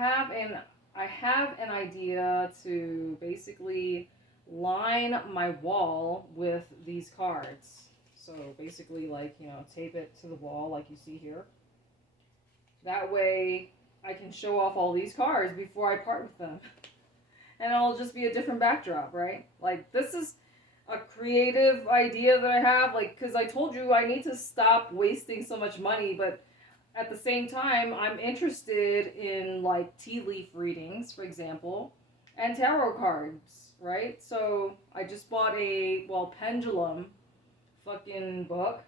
I have an idea to basically line my wall with these cards. So basically, like, tape it to the wall like you see here. That way I can show off all these cards before I part with them. And it'll just be a different backdrop, right? Like, this is a creative idea that I have, like, because I told you I need to stop wasting so much money, but at the same time, I'm interested in, like, tea leaf readings, for example, and tarot cards, right? So I just bought a, pendulum fucking book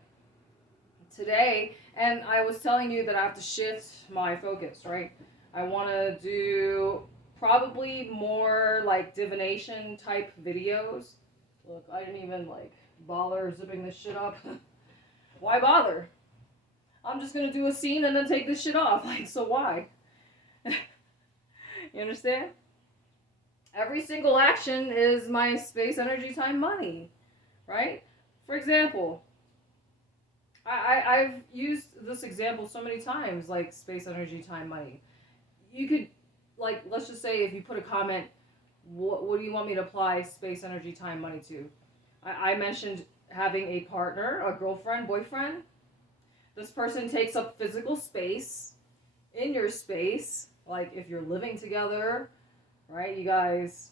today, and I was telling you that I have to shift my focus, right? I want to do probably more like divination type videos. Look, I didn't even like bother zipping this shit up. Why bother? I'm just gonna do a scene and then take this shit off. Like, so why? You understand? Every single action is my space, energy, time, money, right? For example, I've used this example so many times, like space, energy, time, money. You could, like, let's just say if you put a comment, what do you want me to apply space, energy, time, money to? I mentioned having a partner, a girlfriend, boyfriend. This person takes up physical space in your space. Like, if you're living together, right? You guys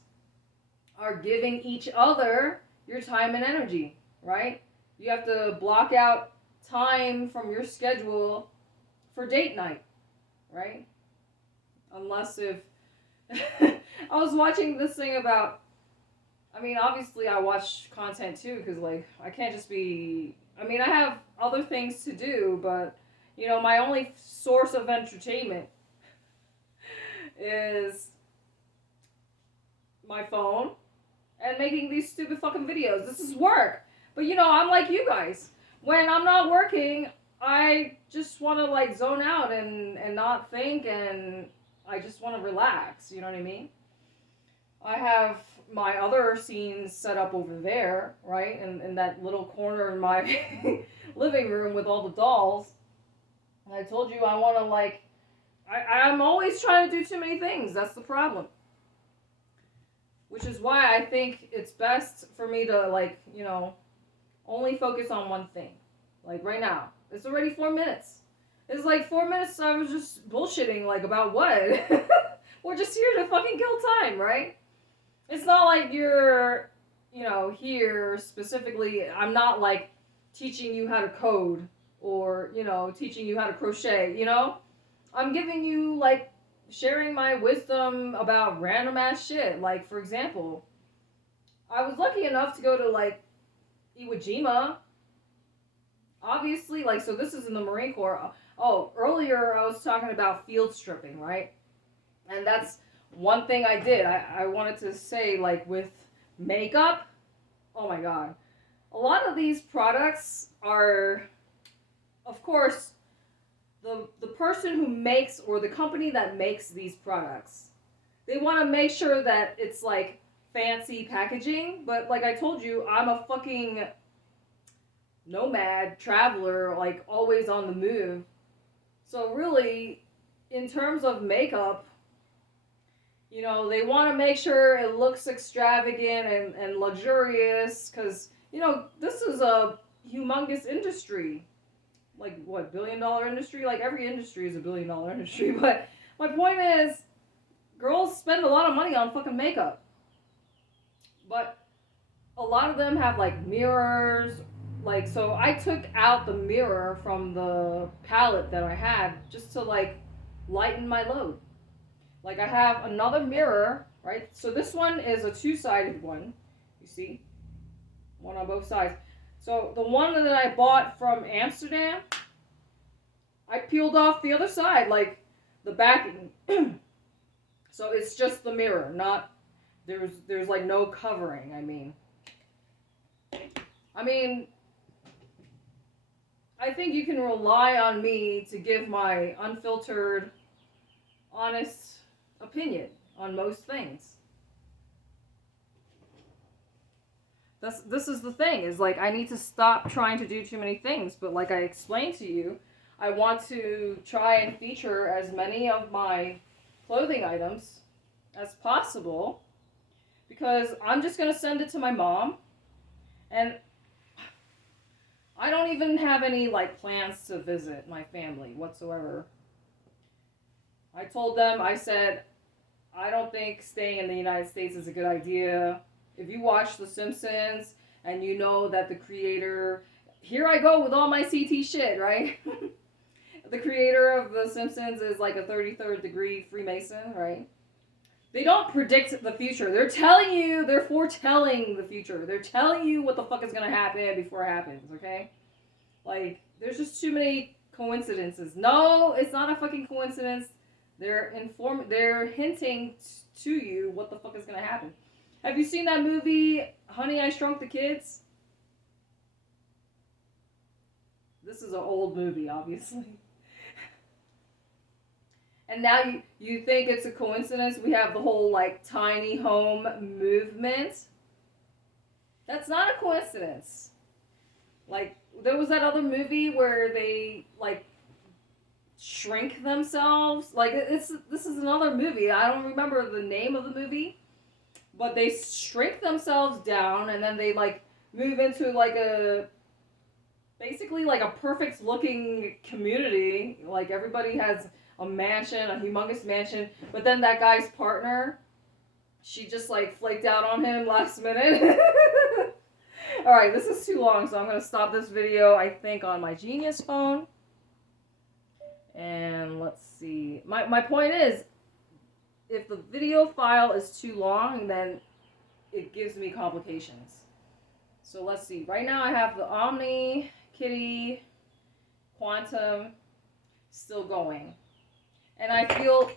are giving each other your time and energy, right? You have to block out time from your schedule for date night, right? Unless if I was watching this thing about, I mean, obviously I watch content too, because, like, I can't just be, I mean, I have other things to do, but, my only source of entertainment is my phone and making these stupid fucking videos. This is work. But, I'm like you guys. When I'm not working, I just want to, like, zone out and not think, and I just want to relax. You know what I mean? I have my other scenes set up over there, right? In that little corner in my living room with all the dolls. And I told you I want to, like, I'm always trying to do too many things. That's the problem. Which is why I think it's best for me to, like, only focus on one thing. Like, right now. It's already 4 minutes. It's like 4 minutes I was just bullshitting, like, about what? We're just here to fucking kill time, right? It's not like you're, here specifically. I'm not, like, teaching you how to code or, teaching you how to crochet, I'm giving you, like, sharing my wisdom about random ass shit. Like, for example, I was lucky enough to go to, like, Iwo Jima. Obviously, like, so this is in the Marine Corps. Oh, earlier I was talking about field stripping, right? And that's one thing I did. I wanted to say, like, with makeup, oh my god. A lot of these products are, of course, the person who makes, or the company that makes these products, they want to make sure that it's, like, fancy packaging. But like I told you, I'm a fucking nomad, traveler, like, always on the move. So really, in terms of makeup, they want to make sure it looks extravagant and luxurious, because, this is a humongous industry. Like, what, $1 billion industry? Like, every industry is a $1 billion industry. But my point is, girls spend a lot of money on fucking makeup. But a lot of them have, like, mirrors. Like, so I took out the mirror from the palette that I had just to, like, lighten my load. Like, I have another mirror, right? So this one is a two-sided one. You see? One on both sides. So the one that I bought from Amsterdam, I peeled off the other side, like, the backing. So it's just the mirror, not, there's like no covering, I mean, I think you can rely on me to give my unfiltered, honest opinion on most things. This is the thing, is, like, I need to stop trying to do too many things. But like I explained to you, I want to try and feature as many of my clothing items as possible, because I'm just gonna send it to my mom, and I don't even have any like plans to visit my family whatsoever. I told them, I said, I don't think staying in the United States is a good idea. If you watch The Simpsons and you know that the creator, here I go with all my CT shit, right? The creator of The Simpsons is like a 33rd degree Freemason, right? They don't predict the future. They're telling you, they're foretelling the future. They're telling you what the fuck is gonna happen before it happens, okay? Like, there's just too many coincidences. No, it's not a fucking coincidence. They're hinting to you what the fuck is gonna happen. Have you seen that movie, Honey, I Shrunk the Kids? This is an old movie, obviously. And now you think it's a coincidence we have the whole, like, tiny home movement? That's not a coincidence. Like, there was that other movie where they, like, shrink themselves. Like, this is another movie. I don't remember the name of the movie. But they shrink themselves down, and then they, like, move into, like, basically, like, a perfect-looking community. Like, everybody has a mansion, a humongous mansion. But then that guy's partner, she just, like, flaked out on him last minute. Alright, this is too long, so I'm going to stop this video, I think, on my Genius phone. And let's see. My point is, if the video file is too long, then it gives me complications. So let's see. Right now I have the Omni, Kitty, Quantum still going. And I feel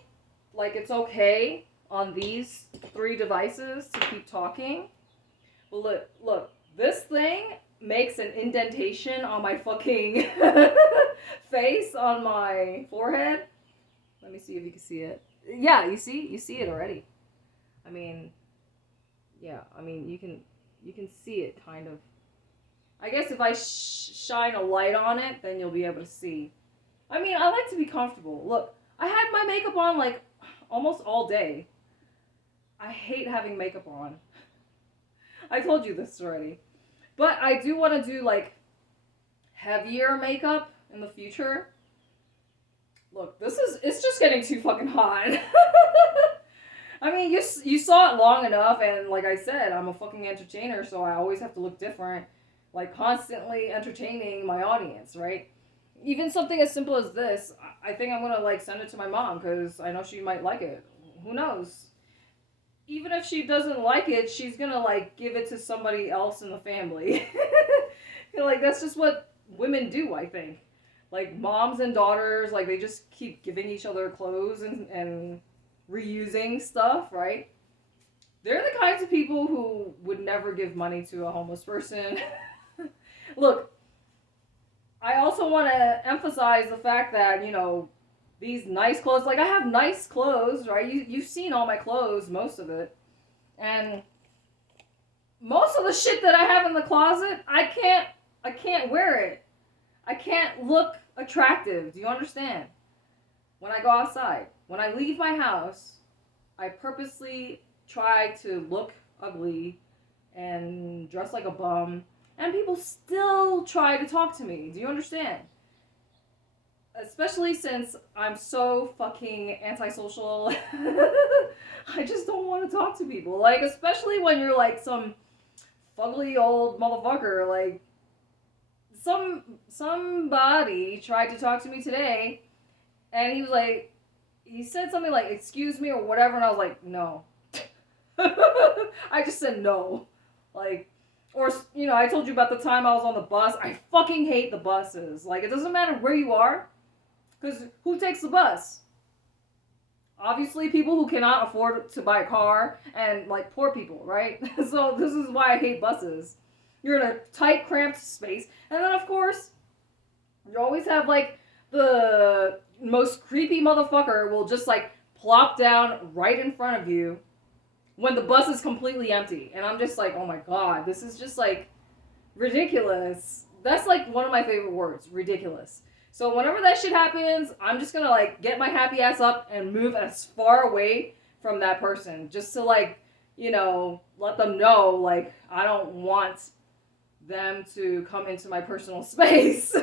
like it's okay on these 3 devices to keep talking. But look, this thing makes an indentation on my fucking face, on my forehead. Let me see if you can see it. Yeah, you see it already. I mean, yeah, I mean, you can see it kind of. I guess if I shine a light on it, then you'll be able to see. I mean, I like to be comfortable. Look, I had my makeup on like almost all day. I hate having makeup on. I told you this already. But I do want to do like heavier makeup in the future. Look, it's just getting too fucking hot. I mean, you saw it long enough, and like I said, I'm a fucking entertainer, so I always have to look different. Like, constantly entertaining my audience, right? Even something as simple as this, I think I'm gonna, like, send it to my mom, because I know she might like it. Who knows? Even if she doesn't like it, she's gonna, like, give it to somebody else in the family. Like, that's just what women do, I think. Like, moms and daughters, like, they just keep giving each other clothes and reusing stuff, right? They're the kinds of people who would never give money to a homeless person. Look, I also want to emphasize the fact that, you know, these nice clothes, like, I have nice clothes, right? You've seen all my clothes, most of it. And most of the shit that I have in the closet, I can't wear it. I can't look attractive. Do you understand? When I go outside, when I leave my house, I purposely try to look ugly and dress like a bum, and people still try to talk to me. Do you understand? Especially since I'm so fucking antisocial. I just don't want to talk to people. Like, especially when you're like some fugly old motherfucker. Like, somebody tried to talk to me today, and he was like, he said something like, excuse me, or whatever, and I was like, no. I just said no. Like, or, you know, I told you about the time I was on the bus. I fucking hate the buses. Like, it doesn't matter where you are, because who takes the bus? Obviously, people who cannot afford to buy a car, and, like, poor people, right? So this is why I hate buses. You're in a tight, cramped space, and then, of course, you always have, like, the most creepy motherfucker will just, like, plop down right in front of you when the bus is completely empty. And I'm just like, oh my god, this is just, like, ridiculous. That's, like, one of my favorite words, ridiculous. So whenever that shit happens, I'm just gonna like get my happy ass up and move as far away from that person, just to like, let them know like I don't want them to come into my personal space.